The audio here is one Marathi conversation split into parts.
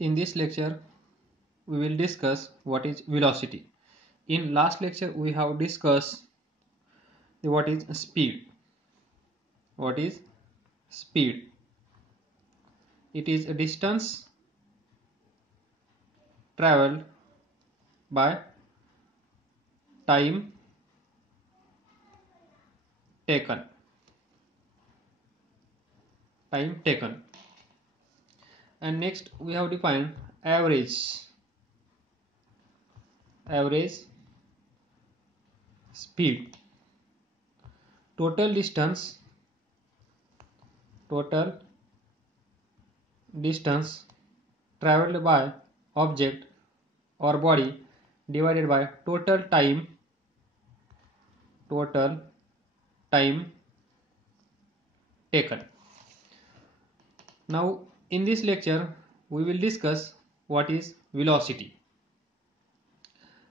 In this lecture, we will discuss what is velocity. In last lecture, we have discussed what is speed. What is speed? It is a distance traveled by time taken. And next we have defined average speed. Total distance traveled by object or body divided by total time taken. Now in this lecture we will discuss what is velocity.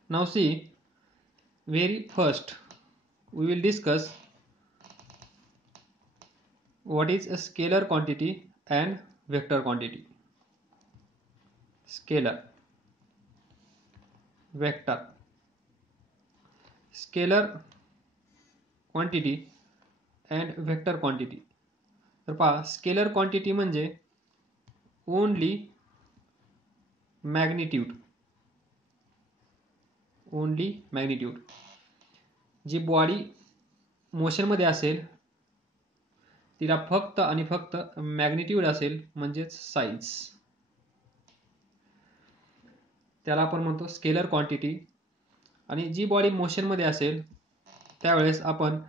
Now see, very first we will discuss what is a scalar quantity and vector quantity. Scalar, vector. Scalar quantity and vector quantity. तर पहा, स्केलर क्वांटिटी म्हणजे ओनली मॅग्निट्यूड. जी बॉडी मोशनमध्ये असेल तिला फक्त आणि फक्त मॅग्निट्यूड असेल म्हणजेच साईज, त्याला आपण म्हणतो स्केलर क्वांटिटी. आणि जी बॉडी मोशनमध्ये असेल त्यावेळेस आपण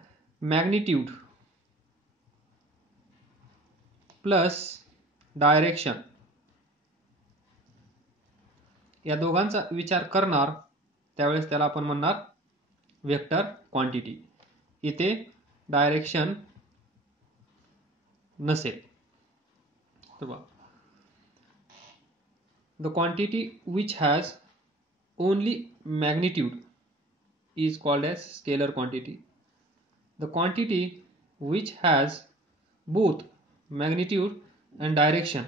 मॅग्निट्यूड प्लस डायरेक्शन या दोघांचा विचार करणार, त्यावेळेस त्याला आपण म्हणणार वेक्टर क्वांटिटी. इथे डायरेक्शन नसेल. The quantity which has only magnitude is called as scalar quantity. The quantity which has both magnitude and direction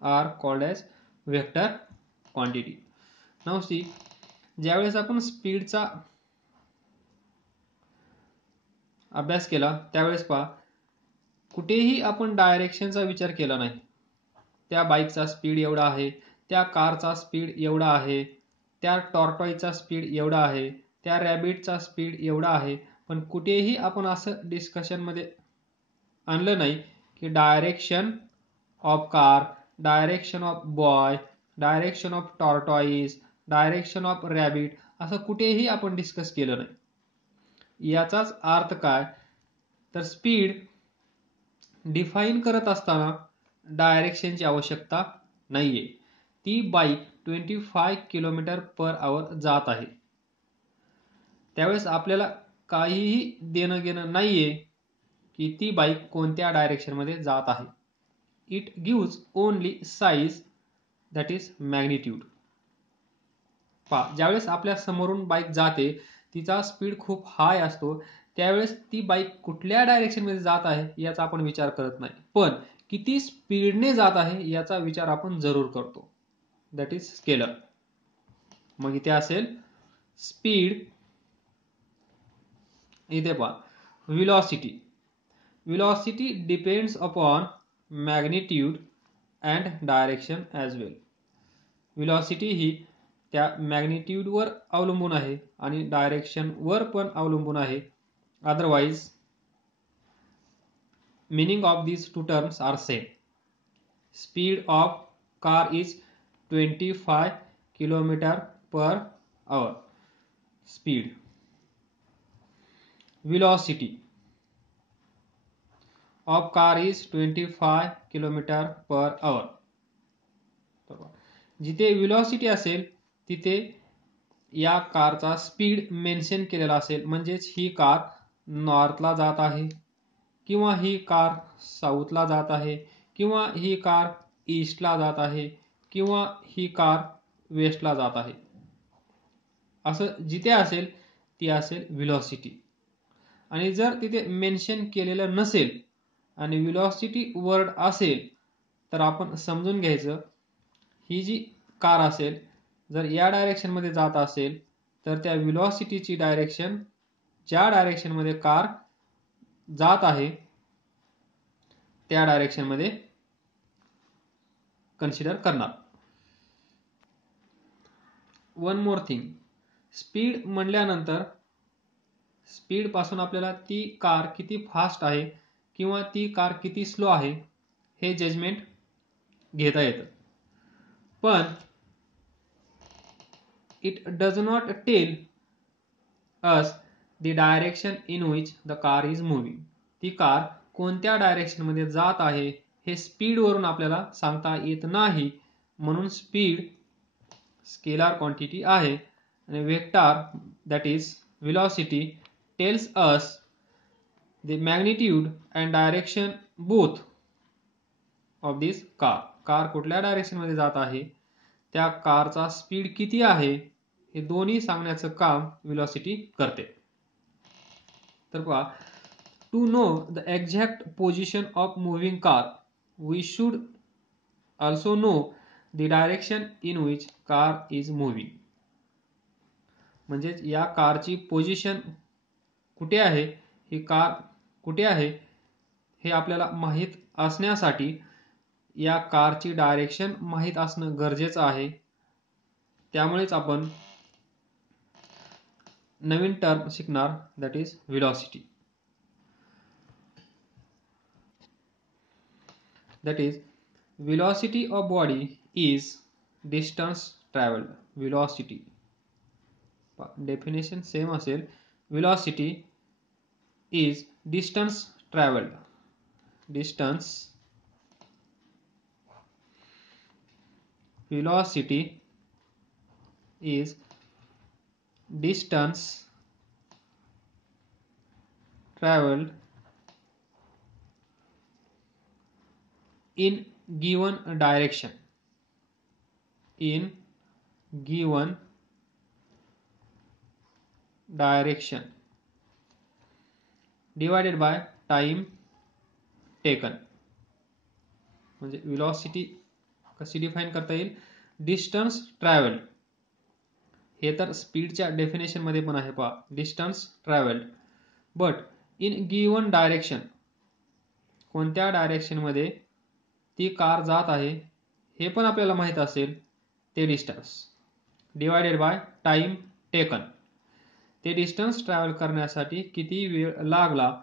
are called as vector quantity. Now see, ज्यावेळेस आपण स्पीडचा अभ्यास केला त्यावेळेस पहा, कुठेही आपण डायरेक्शनचा विचार केला नाही. त्या बाईकचा स्पीड एवढा आहे, त्या कारचा स्पीड एवढा आहे, त्या टॉर्टॉईजचा स्पीड एवढा आहे, त्या रॅबिटचा स्पीड एवढा आहे, पण कुठेही आपण असं डिस्कशन मध्ये आणलं नाही की direction of car, direction of boy, direction of tortoise, direction of rabbit असं कुठेही आपण डिस्कस केलं नाही. याचाच अर्थ काय, तर स्पीड डिफाईन करत असताना डायरेक्शनची आवश्यकता नाहीये. ती बाईक 25 किलोमीटर पर आवर जात आहे, त्यावेळेस आपल्याला काहीही देणं घेणं नाहीये की ती बाईक कोणत्या डायरेक्शन मध्ये जात आहे. It gives only size, that is magnitude. पहा, ज्यावेळेस आपल्या समोरून बाईक जाते तिचा स्पीड खूप हाय असतो, त्यावेळेस ती बाईक कुठल्या डायरेक्शन मध्ये जात आहे याचा आपण विचार करत नाही, पण किती स्पीडने जात आहे याचा विचार आपण जरूर करतो. That is scalar. मग इथे असेल स्पीड. इथे पहा velocity. Velocity depends upon magnitude and direction as well. velocity ही त्या मॅग्निट्यूड वर अवलंबून आहे आणि डायरेक्शन वर पण अवलंबून आहे. Otherwise meaning of these two terms are same. Speed of car is 25 kilometer per hour. Speed. Velocity of car is 25 kilometer per hour. जिथे velocity असेल तिथे या कारचा स्पीड मेन्शन केलेला असेल, म्हणजेच ही कार नॉर्थला जात आहे, किंवा ही कार साऊथला जात आहे, किंवा ही कार ईस्टला जात आहे, किंवा ही कार वेस्टला जात आहे. असं जिथे असेल ती असेल velocity. आणि जर तिथे मेन्शन केलेलं नसेल आणि velocity वर्ड असेल तर आपण समजून घ्यायचं ही जी कार असेल जर या डायरेक्शनमध्ये जात असेल तर त्या व्हेलॉसिटीची डायरेक्शन ज्या डायरेक्शनमध्ये कार जात आहे त्या डायरेक्शनमध्ये कन्सिडर करणार. वन मोर थिंग, स्पीड म्हणल्यानंतर स्पीड पासून आपल्याला ती कार किती फास्ट आहे किंवा ती कार किती स्लो आहे हे जजमेंट घेता येतं. पण it does not tell us the direction in which the car is moving. ती कार कोणत्या डायरेक्शन मध्ये जात आहे हे स्पीड वरून आपल्याला सांगता येत नाही. म्हणून स्पीड स्केलर क्वांटिटी आहे आणि vector that is velocity tells us the magnitude and direction both of this car. Car कुठल्या डायरेक्शन मध्ये जात आहे त्या कारचा स्पीड किती आहे हे दोन्ही सांगण्याचं काम व्हेलॉसिटी करते. तर पहा, to know the exact position of moving car we should also know the direction in which car is moving. म्हणजेच या कारची पोझिशन कुठे आहे, ही कार कुठे आहे हे आपल्याला माहित असण्यासाठी या कारची डायरेक्शन माहित असणं गरजेचं आहे. त्यामुळेच आपण नवीन टर्म शिकणार that is velocity. That is velocity of body is distance traveled. velocity definition same असेल. velocity is distance traveled. distance velocity is distance traveled in given direction. in given direction divided by time taken. म्हणजे velocity कशी डिफाइन करता येईल, डिस्टन्स ट्रॅव्हल्ड. हे तर स्पीडच्या डेफिनेशन मध्ये पण आहे पहा, distance travelled. But in given direction, कोणत्या डायरेक्शन मध्ये ती कार जात आहे हे पण आपल्याला माहित असेल, ते distance divided by time taken. ते डिस्टन्स ट्रॅव्हल करण्यासाठी किती वेळ लागला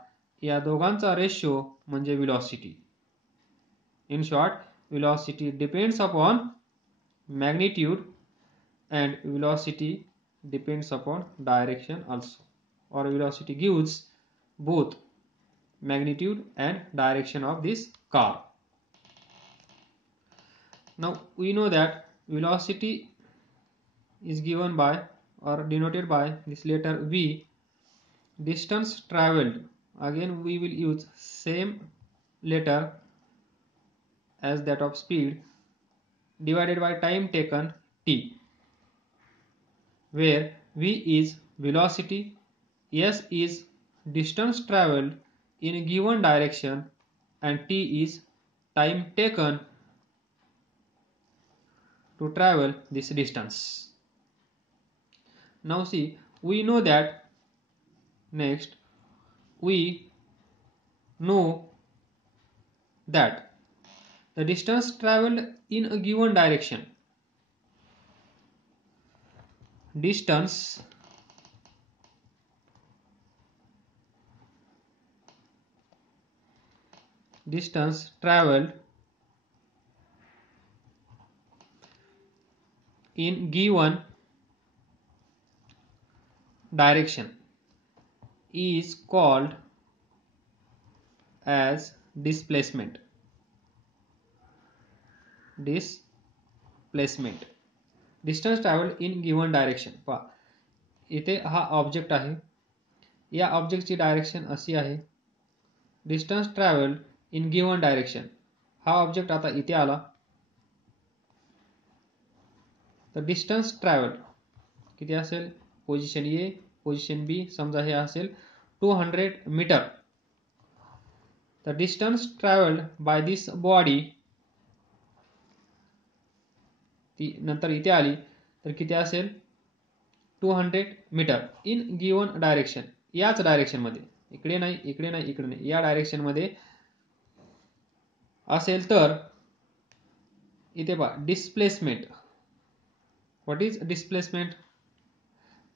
या दोघांचा रेशो म्हणजे velocity. In short, velocity depends upon magnitude and velocity depends upon direction also, or velocity gives both magnitude and direction of this car. Now we know that velocity is given by or denoted by this letter V. Distance traveled, again we will use same letter as that of speed, divided by time taken t, where v is velocity, s is distance traveled in a given direction, and t is time taken to travel this distance. Now see, we know that next we know that the distance traveled in a given direction, distance traveled in given direction is called as displacement. Distance traveled in given direction. पहा, इथे हा ऑब्जेक्ट आहे, या ऑब्जेक्टची डायरेक्शन अशी आहे. Distance travelled in given direction, हा ऑब्जेक्ट आता इथे आला तर डिस्टन्स ट्रॅव्हल्ड किती असेल, पोझिशन ए पोझिशन बी समजा हे असेल 200 metre. The distance traveled by this body ती नंतर इथे आली तर किती असेल 200 मीटर इन गिवन डायरेक्शन, याच डायरेक्शनमध्ये, इकडे नाही इकडे नाही इकडे नाही, या डायरेक्शनमध्ये असेल तर इथे पहा डिस्प्लेसमेंट. What is displacement?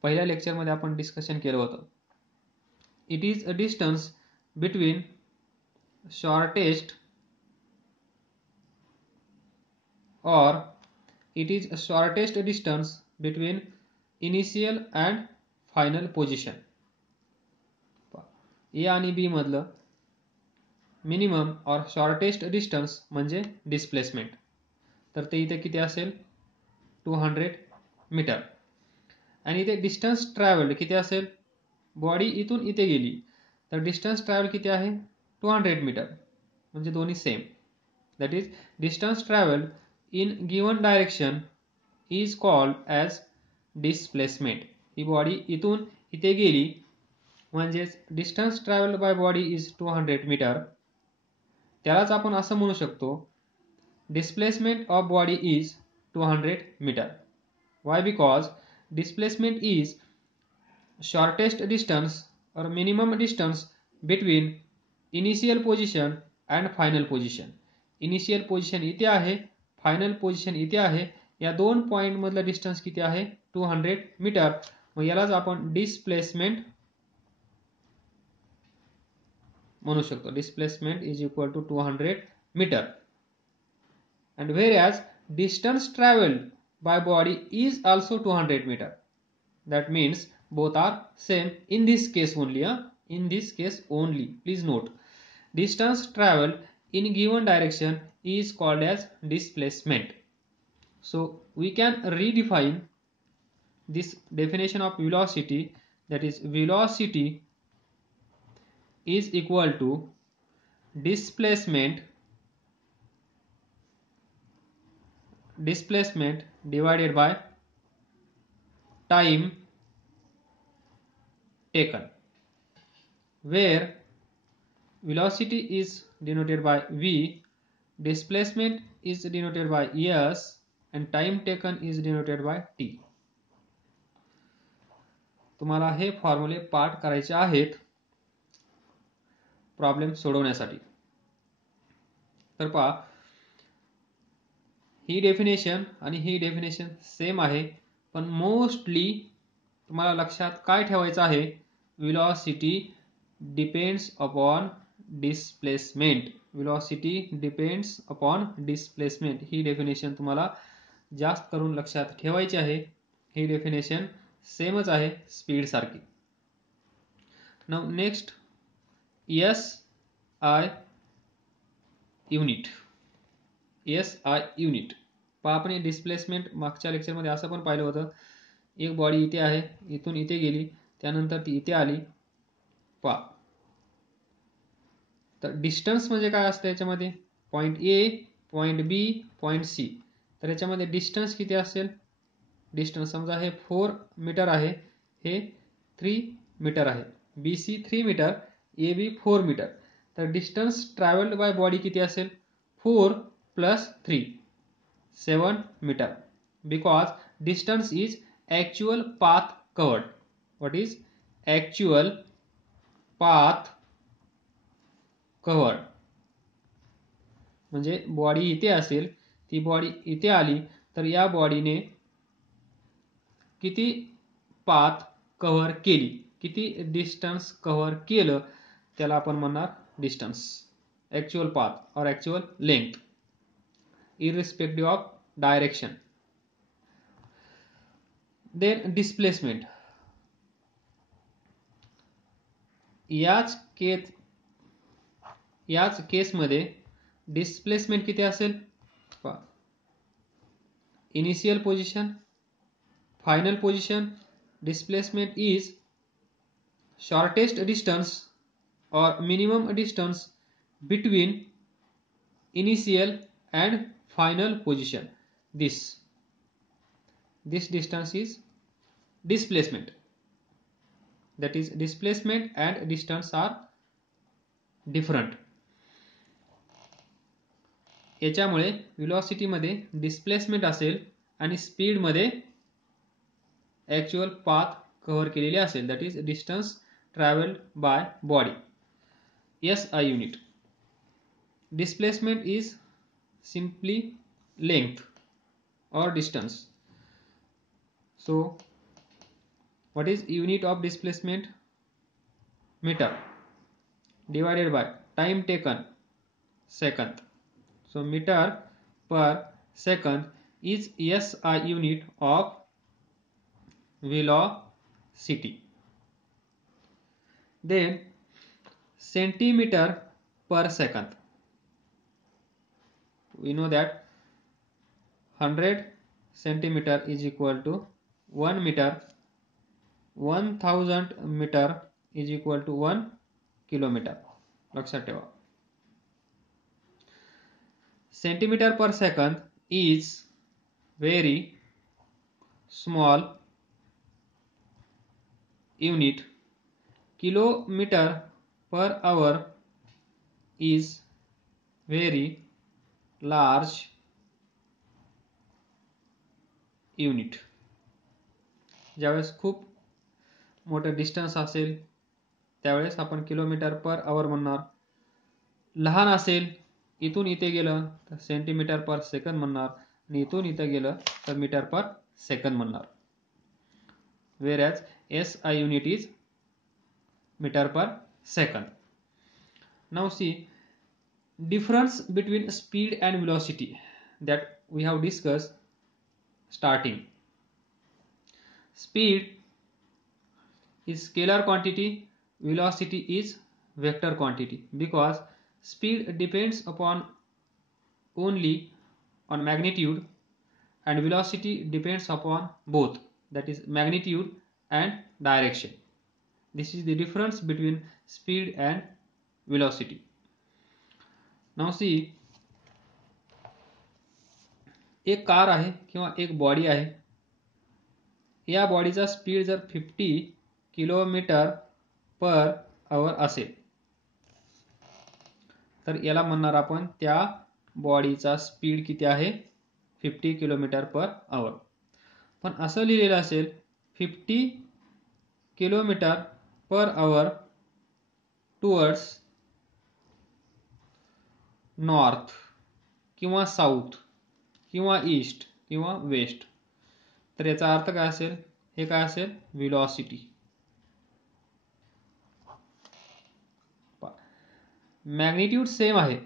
पहिल्या लेक्चरमध्ये आपण डिस्कशन केलं होतं. It is a distance between shortest or it is a shortest distance between initial and final position. A आणि B मधलं मिनिमम और शॉर्टेस्ट डिस्टन्स म्हणजे डिस्प्लेसमेंट. तर ते इथे किती असेल 200 मीटर. आणि इथे डिस्टन्स ट्रॅव्हल्ड किती असेल? बॉडी इथून इथे गेली तर डिस्टन्स ट्रॅव्हल किती आहे? 200 मीटर, म्हणजे दोन्ही same. That is distance travelled in given direction is called as displacement. ही बॉडी इथून इथे गेली म्हणजेच distance travelled by body is 200 metre. त्यालाच आपण असं म्हणू शकतो displacement of body is 200 metre. Why? Because displacement is shortest distance और minimum distance between initial position and final position. Initial position इथे आहे, फायनल पोजिशन इथे आहे, या दोन पॉइंट मधलं डिस्टन्स किती आहे? 200 मीटर. मग यालाच आपण डिस्प्लेसमेंट म्हणू शकतो. Displacement is equal to 200 metre. And whereas distance travelled by body is also 200 metre. That means both are same in this case only. In this case only, please note, distance traveled in given direction is called as displacement. So we can redefine this definition of velocity, that is velocity is equal to displacement divided by time taken, where velocity is denoted by v, displacement is denoted by s, and time taken is denoted by t. तुम्हाला हे फॉर्म्युले पाठ करायचे आहेत प्रॉब्लेम सोडवण्यासाठी. तर पहा ही डेफिनेशन आणि ही डेफिनेशन सेम आहे, पण मोस्टली तुम्हाला लक्षात काय ठेवायचं आहे? velocity depends upon displacement. velocity depends upon displacement ही डेफिनेशन तुम्हाला जास्त करून लक्षात ठेवायची आहे. ही डेफिनेशन सेमच आहे स्पीड सारखी. Now next SI unit. SI unit पहा, आपण डिस्प्लेसमेंट मागच्या लेक्चरमध्ये असं पण पाहिलं होतं. एक बॉडी इथे आहे, इथून इथे गेली, त्यानंतर ती इथे आली. पहा तर डिस्टन्स म्हणजे काय असतं याच्यामध्ये? Point A, point B, point C. तर याच्यामध्ये डिस्टन्स किती असेल? डिस्टन्स समजा हे 4 मीटर आहे, हे 3 मीटर आहे. BC 3 metre, AB 4 metre. तर डिस्टन्स ट्रॅव्हल्ड बाय बॉडी किती असेल? 4 + 3 7 metre. Because distance is actual path covered. What is actual path covered? म्हणजे बॉडी इथे असेल, ती बॉडी इथे आली तर या बॉडीने किती पाथ कव्हर केली, किती डिस्टन्स कव्हर केलं, त्याला आपण म्हणणार डिस्टन्स. ॲक्च्युअल पाथ और actual length irrespective of direction. Then displacement. याच केसमध्ये डिस्प्लेसमेंट किती असेल? Initial position, final position. Displacement is shortest distance और minimum distance between initial and final position. This distance is displacement. That is displacement and distance are different. याच्यामुळे velocity मध्ये displacement असेल आणि स्पीडमध्ये ॲक्च्युअल पाथ कव्हर केलेली असेल, that is distance travelled by body, SI unit. Displacement is simply length or distance. So what is unit of displacement? Meter divided by time taken, second. So meter per second is SI unit of velocity. Then centimeter per second, we know that 100 centimeter is equal to 1 meter, 1000 meter is equal to 1 kilometer. लक्षात ठेवा. Centimeter per second is very small unit. Kilometer per hour is very large unit. ज्यावेळेस खूप मोठं डिस्टन्स असेल त्यावेळेस आपण किलोमीटर पर आवर म्हणणार. लहान असेल, इथून इथे गेलं तर सेंटीमीटर पर सेकंद म्हणणार, आणि इथून इथे गेलं तर मीटर पर सेकंद म्हणणार. whereas SI unit is meter per second. Now see difference between speed and velocity that we have discussed starting. Speed is scalar quantity, velocity is vector quantity, because speed depends upon only on magnitude and velocity depends upon both, that is magnitude and direction. This is the difference between speed and velocity. Now see, एक कार आहे किंवा एक बॉडी आहे. या बॉडीचा स्पीड जर 50 किलोमीटर पर आवर असेल तर याला म्हणणार आपण त्या बॉडीचा स्पीड किती आहे, 50 किलोमीटर पर आवर. पण असं लिहिलेलं असेल 50 kilometre per hour towards north किंवा साऊथ किंवा ईस्ट किंवा वेस्ट, तर याचा अर्थ काय असेल, हे काय असेल, व्हेलॉसिटी. मॅग्निट्यूड सेम आहे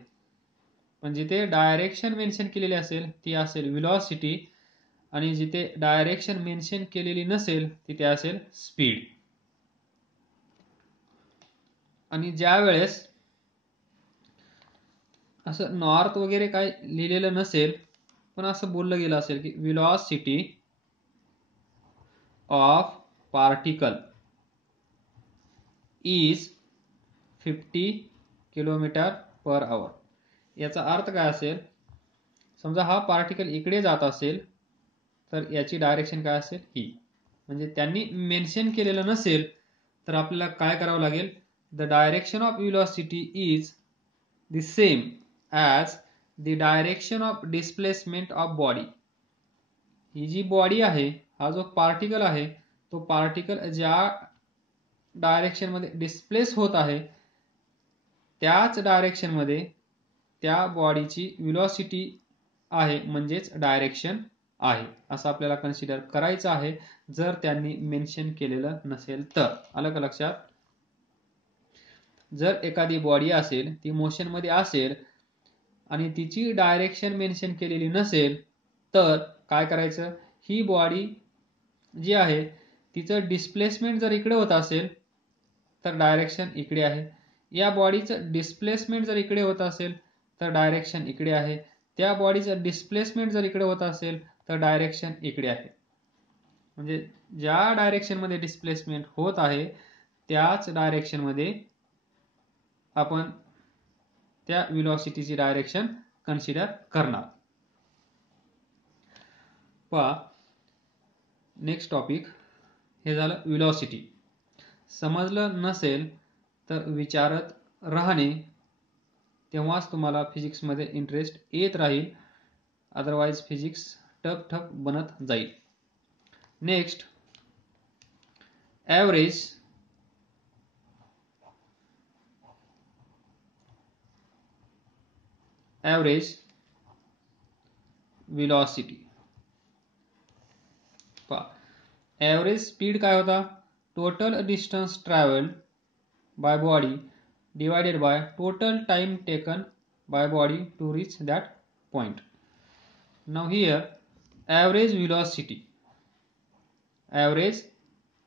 पण जिथे डायरेक्शन मेन्शन केलेली असेल ती असेल व्हेलॉसिटी, आणि जिथे डायरेक्शन मेन्शन केलेली नसेल तिथे असेल स्पीड. आणि ज्या वेळेस असं नॉर्थ वगैरे काय लिहिलेलं नसेल पण असं बोललं गेलं असेल की velocity of particle is 50 kilometre per hour, याचा अर्थ काय असेल, समजा हा पार्टिकल इकडे जात असेल तर याची डायरेक्शन काय असेल, ही. म्हणजे त्यांनी मेन्शन केलेलं नसेल तर आपल्याला काय करावं लागेल, the direction of velocity is the same as the direction of displacement of body. ही जी बॉडी आहे, हा जो पार्टिकल आहे, तो पार्टिकल ज्या डायरेक्शन मध्ये डिस्प्लेस होत आहे त्याच डायरेक्शन मध्ये त्या बॉडीची व्हेलॉसिटी आहे, म्हणजेच डायरेक्शन आहे, असं आपल्याला कन्सिडर करायचं आहे जर त्यांनी मेन्शन केलेलं नसेल तर. आलं का लक्षात? जर एखादी बॉडी असेल, ती मोशन मध्ये असेल आणि तिची डायरेक्शन मेन्शन केलेली नसेल तर काय करायचं, ही बॉडी जी आहे तिचं डिस्प्लेसमेंट जर इकडे होत असेल तर डायरेक्शन इकडे आहे, या बॉडीचं डिस्प्लेसमेंट जर इकडे होत असेल तर डायरेक्शन इकडे आहे, त्या बॉडीचं डिस्प्लेसमेंट जर इकडे होत असेल तर डायरेक्शन इकडे आहे. म्हणजे ज्या डायरेक्शन मध्ये डिस्प्लेसमेंट होत आहे त्याच डायरेक्शन मध्ये आपण त्या व्हेलॉसिटीची डायरेक्शन कन्सिडर करणार. पहा नेक्स्ट टॉपिक, हे झालं व्हेलॉसिटी. समजलं नसेल तर विचारत राहणे, तेव्हाच तुम्हाला फिजिक्समध्ये इंटरेस्ट येत राहील. अदरवाईज फिजिक्स ठप ठप बनत जाईल. Next average velocity. Average speed काय होता? Total distance travelled by body divided by total time taken by body to reach that point. Now here average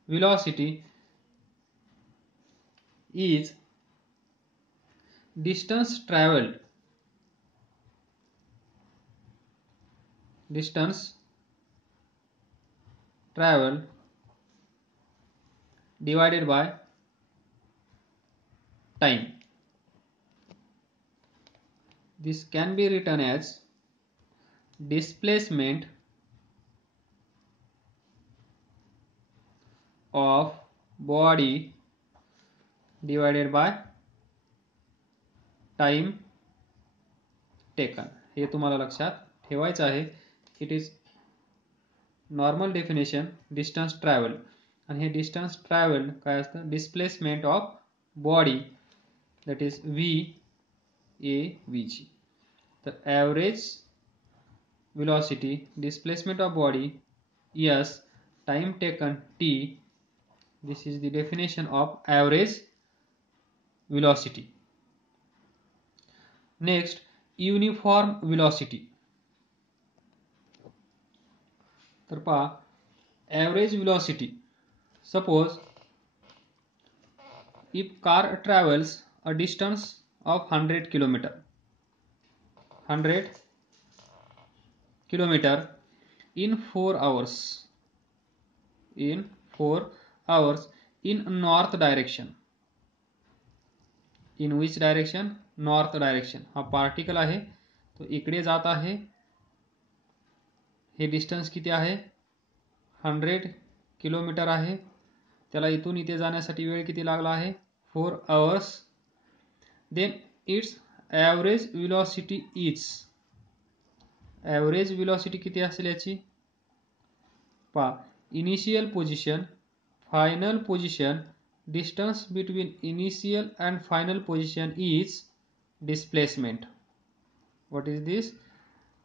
velocity is distance traveled divided by time. This can be written as displacement of body divided by time taken. हे तुम्हाला लक्षात ठेवायचं आहे. It is normal definition distance travel, आणि हे डिस्टन्स ट्रॅव्हल काय असतं? Displacement of body, that is VAVG. तर average velocity, displacement of body S, time taken T. This is the definition of average velocity. Next, uniform velocity. तर पहा, average velocity. Suppose if car travels a distance of 100 kilometer in 4 hours in north direction. In which direction? North direction. हा पार्टिकल आहे तो इकडे जात आहे. हे डिस्टन्स किती आहे? 100 किलोमीटर आहे. त्याला इथून इथे जाण्यासाठी वेळ किती लागला आहे? 4 hours. Then its average velocity is, average velocity किती असेल याची? पहा, initial position, final position, distance between initial and final position is displacement. What is this?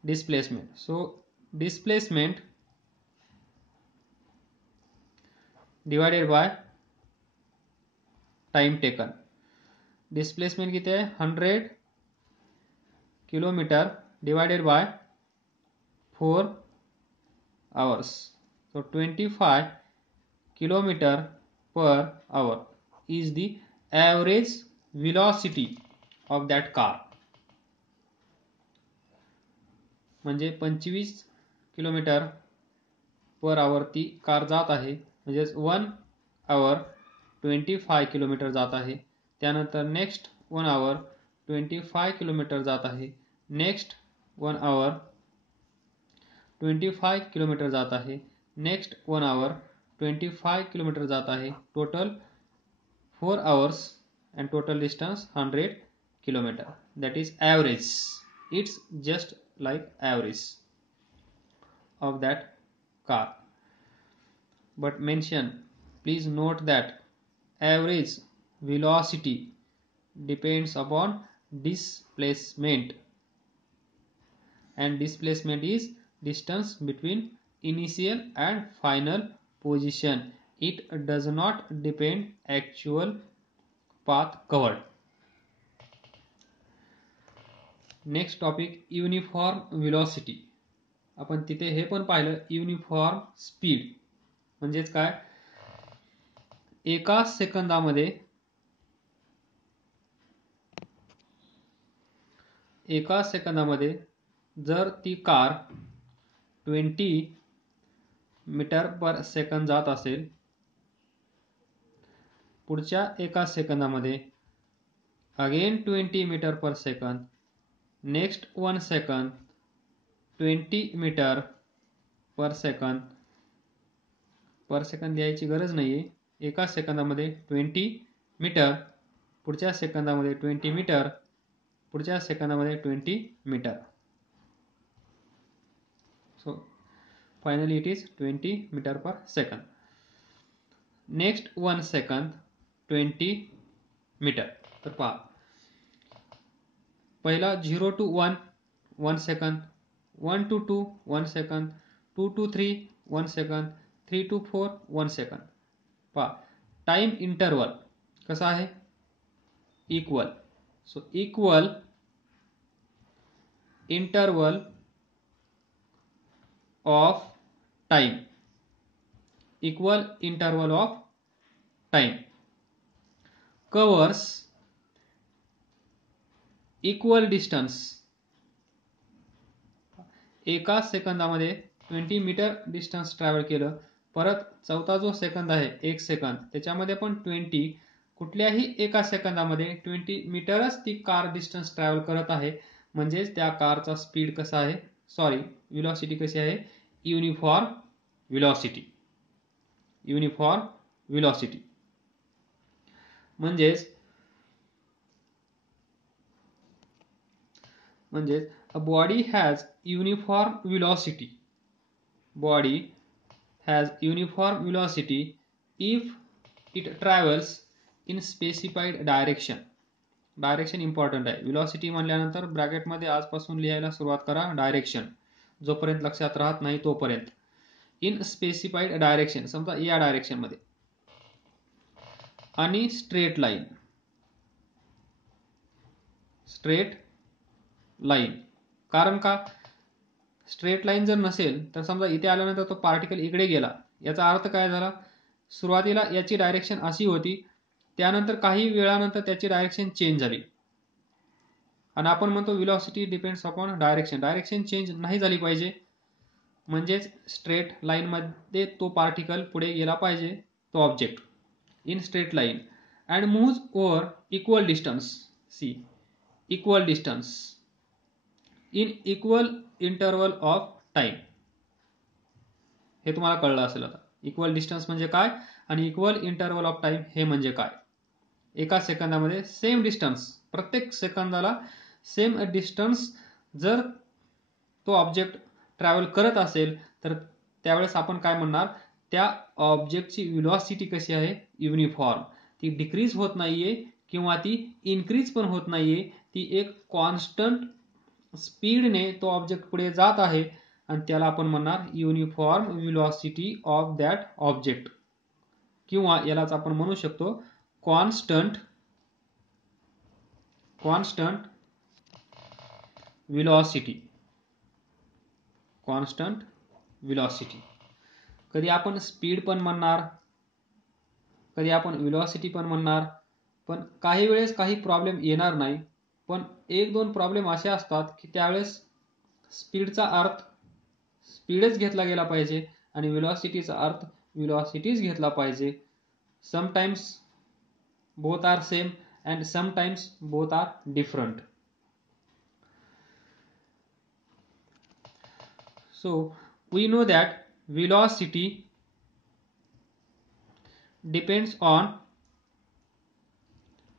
Displacement. So displacement divided by time taken. Displacement किती आहे? 100 kilometre divided by 4 hours. So 25 kilometer per hour is the average velocity of that car. म्हणजे 25 किलोमीटर पर आवर ती कार जात आहे. म्हणजे 1 hour 25 किलोमीटर जात आहे. त्यानंतर नेक्स्ट 1 hour 25 किलोमीटर जात आहे. नेक्स्ट 1 hour 25 किलोमीटर जात आहे. नेक्स्ट 1 hour 25 किलोमीटर जात आहे. Total 4 hours and total distance 100 kilometer. That is average. It's just like average of that car. But mention, please note that average velocity depends upon displacement, and displacement is distance between initial and final position. It does not depend actual path covered. Next topic uniform velocity. आपण तिथे हे पण पाहिलं युनिफॉर्म स्पीड म्हणजेच काय? एका सेकंदामध्ये जर ती कार 20 मीटर पर सेकंद जात असेल, पुढच्या एका सेकंदामध्ये again 20 metre per second, next 1 second 20 metre per second लिहायची गरज नाहीये. एका सेकंदामध्ये 20 मीटर, पुढच्या सेकंदामध्ये 20 मीटर, पुढच्या सेकंदामध्ये 20 metre. So finally it is 20 metre per second. Next 1 second 20 metre. तर पहा, पहिला 0 to 1 1 second, 1 to 2 1 second, 2 to 3 1 second, 3 to 4 1 second. पहा, टाइम इंटरवल कसा आहे, equal. So equal interval of time, equal interval of time covers equal distance. एका सेकंदामध्ये 20 मीटर डिस्टन्स ट्रॅव्हल केलं. परत चौथा जो सेकंद आहे 1 सेकंद, त्याच्यामध्ये पण 20, कुठल्याही एका सेकंदामध्ये 20 मीटरच ती कार डिस्टन्स ट्रॅव्हल करत आहे. म्हणजेच त्या कारचा स्पीड कसा आहे, व्हेलॉसिटी कशी आहे, युनिफॉर्म व्हेलॉसिटी. युनिफॉर्म व्हेलॉसिटी म्हणजेच a body has uniform velocity. Body has uniform velocity if it travels in specified direction. Direction important आहे. व्हेलॉसिटी म्हणल्यानंतर ब्रॅकेटमध्ये आजपासून लिहायला सुरुवात करा डायरेक्शन, जोपर्यंत लक्षात राहत नाही तोपर्यंत. इन स्पेसिफाईड डायरेक्शन, समजा या डायरेक्शन मध्ये, आणि स्ट्रेट लाईन. स्ट्रेट लाईन कारण का, स्ट्रेट लाईन जर नसेल तर समजा इथे आल्यानंतर तो पार्टिकल इकडे गेला, याचा अर्थ काय झाला, सुरुवातीला याची डायरेक्शन अशी होती, त्यानंतर काही वेळानंतर त्याची डायरेक्शन चेंज झाली. आणि आपण म्हणतो velocity depends upon direction. Direction change नाही झाली पाहिजे, म्हणजेच स्ट्रेट लाईन मध्ये तो पार्टिकल पुढे गेला पाहिजे, तो object, in straight line and moves over equal distance. See, equal distance in equal interval of time. हे तुम्हाला कळलं असेल आता. इक्वल डिस्टन्स म्हणजे काय आणि इक्वल इंटरवल ऑफ टाइम हे म्हणजे काय. एका सेकंदामध्ये सेम डिस्टन्स, प्रत्येक सेकंदाला सेम डिस्टन्स जर तो ऑब्जेक्ट ट्रॅव्हल करत असेल तर त्यावेळेस आपण काय म्हणणार, त्या ऑब्जेक्टची व्हेलॉसिटी कशी आहे, युनिफॉर्म. ती डिक्रीज होत नाहीये किंवा ती इन्क्रीज पण होत नाहीये, ती एक कॉन्स्टंट स्पीडने तो ऑब्जेक्ट पुढे जात आहे आणि त्याला आपण म्हणणार uniform velocity of that object, किंवा यालाच आपण म्हणू शकतो कॉन्स्टंट व्हेलॉसिटी. Constant velocity. कधी आपण स्पीड पण म्हणणार, कधी आपण व्हेलॉसिटी पण म्हणणार, पण काही वेळेस काही प्रॉब्लेम येणार नाही. पण एक दोन प्रॉब्लेम असे असतात की त्यावेळेस स्पीडचा अर्थ स्पीडच घेतला गेला पाहिजे आणि व्हेलॉसिटीचा अर्थ व्हेलॉसिटीच घेतला पाहिजे. Sometimes both are same and sometimes both are different. So we know that velocity depends on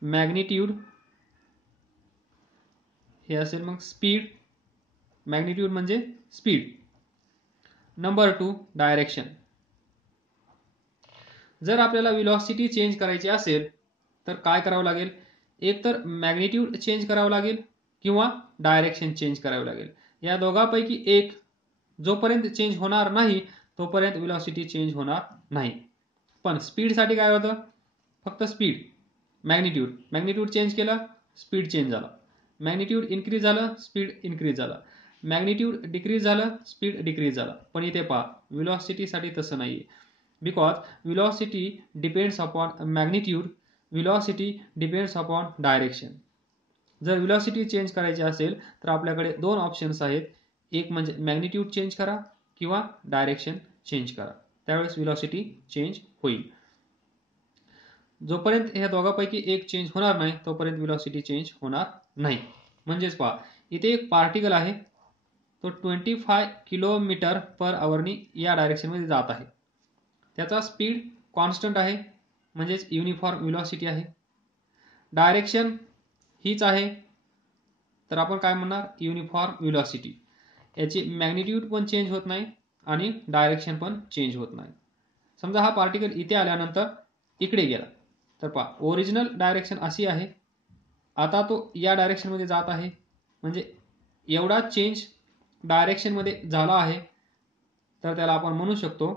magnitude. हे असेल मग स्पीड, मॅग्निट्यूड म्हणजे स्पीड. Number 2 direction. जर आपल्याला व्हेलॉसिटी चेंज करायची असेल तर काय करावं लागेल, एक तर मॅग्निट्यूड चेंज करावं लागेल किंवा डायरेक्शन चेंज करावं लागेल. या दोघांपैकी एक जोपर्यंत चेंज होणार नाही तोपर्यंत व्हेलॉसिटी चेंज होणार नाही. पण स्पीडसाठी काय होतं, फक्त स्पीड, मॅग्निट्यूड चेंज केला, स्पीड चेंज झाला. मॅग्निट्यूड इन्क्रीज झालं, स्पीड इन्क्रीज झाला. मॅग्निट्यूड डिक्रीज झालं, स्पीड डिक्रीज झाला. पण इथे पहा, व्हेलॉसिटीसाठी तसं नाहीये. Because velocity depends upon magnitude, velocity depends upon direction. जर व्हेलॉसिटी चेंज करायची असेल तर आपल्याकडे दोन ऑप्शन्स आहेत. एक म्हणजे मॅग्निट्यूड चेंज करा किंवा डायरेक्शन चेंज करा, त्यावेळेस व्हेलॉसिटी चेंज होईल. जोपर्यंत ह्या दोघांपैकी एक चेंज होणार नाही तोपर्यंत व्हेलॉसिटी चेंज होणार नाही. म्हणजेच पहा, इथे एक पार्टिकल आहे, तो 25 किलोमीटर पर आवरनी या डायरेक्शन मध्ये जात आहे. त्याचा स्पीड कॉन्स्टंट आहे, म्हणजेच युनिफॉर्म व्हेलॉसिटी आहे. डायरेक्शन हीच आहे, तर आपण काय म्हणणार, युनिफॉर्म व्हेलॉसिटी. याची मॅग्निट्यूड पण चेंज होत नाही आणि डायरेक्शन पण चेंज होत नाही. समजा हा पार्टिकल इथे आल्यानंतर इकडे गेला तर पहा ओरिजिनल डायरेक्शन अशी आहे, आता तो या डायरेक्शनमध्ये जात आहे, म्हणजे एवढा चेंज डायरेक्शनमध्ये झाला आहे, तर त्याला आपण म्हणू शकतो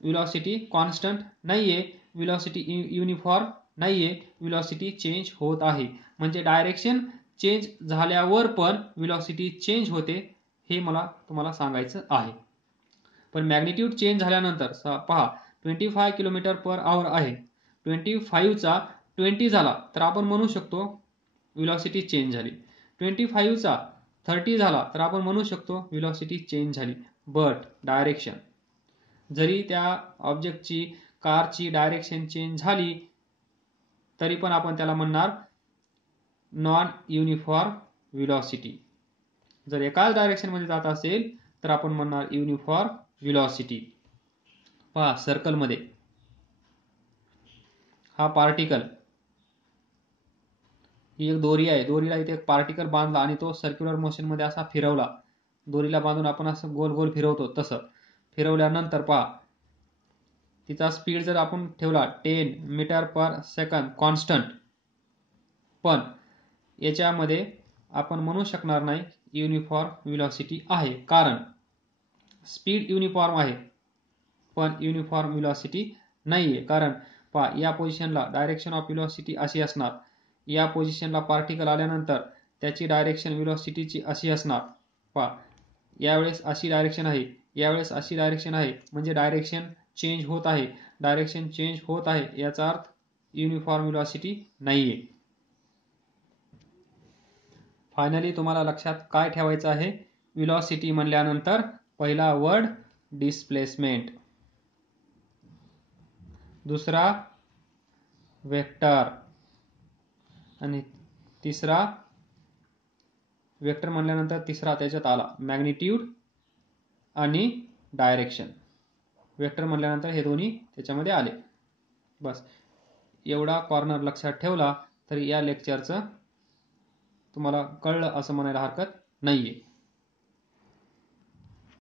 व्हेलॉसिटी कॉन्स्टंट नाहीये, व्हेलॉसिटी युनिफॉर्म नाहीये, व्हेलॉसिटी चेंज होत आहे. म्हणजे डायरेक्शन चेंज झाल्यावर पण व्हेलॉसिटी चेंज होते, हे मला तुम्हाला सांगायचं आहे. पण मॅग्निट्यूड चेंज झाल्यानंतर पहा 25 किलोमीटर पर आवर आहे, 25 चा 20 झाला तर आपण म्हणू शकतो व्हेलॉसिटी चेंज झाली. 25 चा 30 झाला तर आपण म्हणू शकतो व्हेलॉसिटी चेंज झाली. बट डायरेक्शन जरी त्या ऑब्जेक्टची कारची डायरेक्शन चेंज झाली तरी पण आपण त्याला म्हणणार नॉन युनिफॉर्म व्हेलॉसिटी. जर एकाच डायरेक्शन मध्ये जात असेल तर आपण म्हणणार युनिफॉर्म व्हेलॉसिटी. पहा सर्कल मध्ये हा पार्टिकल, ही एक दोरी आहे, दोरीला इथे एक पार्टिकल बांधला आणि तो सर्क्युलर मोशन मध्ये असा फिरवला, दोरीला बांधून आपण असं गोल गोल फिरवतो तसं फिरवल्यानंतर पहा तिचा स्पीड जर आपण ठेवला 10 मीटर पर सेकंद कॉन्स्टंट, पण याच्यामध्ये आपण म्हणू शकणार नाही युनिफॉर्म व्हेलॉसिटी आहे, कारण स्पीड युनिफॉर्म आहे पण युनिफॉर्म व्हेलॉसिटी नाहीये. कारण पहा या पोझिशनला डायरेक्शन ऑफ व्हेलॉसिटी अशी असणार, या पोझिशनला पार्टिकल आल्यानंतर त्याची डायरेक्शन व्हेलॉसिटीची अशी असणार. पहा यावेळेस अशी डायरेक्शन आहे, यावेळेस अशी डायरेक्शन आहे, म्हणजे डायरेक्शन चेंज होत आहे. डायरेक्शन चेंज होत आहे याचा अर्थ युनिफॉर्म व्हेलॉसिटी नाहीये. फायनली तुम्हाला लक्षात काय ठेवायचं आहे, व्हेलॉसिटी म्हणल्यानंतर पहिला वर्ड डिस्प्लेसमेंट, दुसरा वेक्टर आणि तिसरा वेक्टर म्हणल्यानंतर तिसरा त्याच्यात आला मॅग्निट्यूड आणि डायरेक्शन. वेक्टर म्हणल्यानंतर हे दोन्ही त्याच्यामध्ये आले. बस एवढा कॉर्नर लक्षात ठेवला तर या लेक्चरचं तुम्हाला कळलं असं म्हणायला हरकत नाहीये.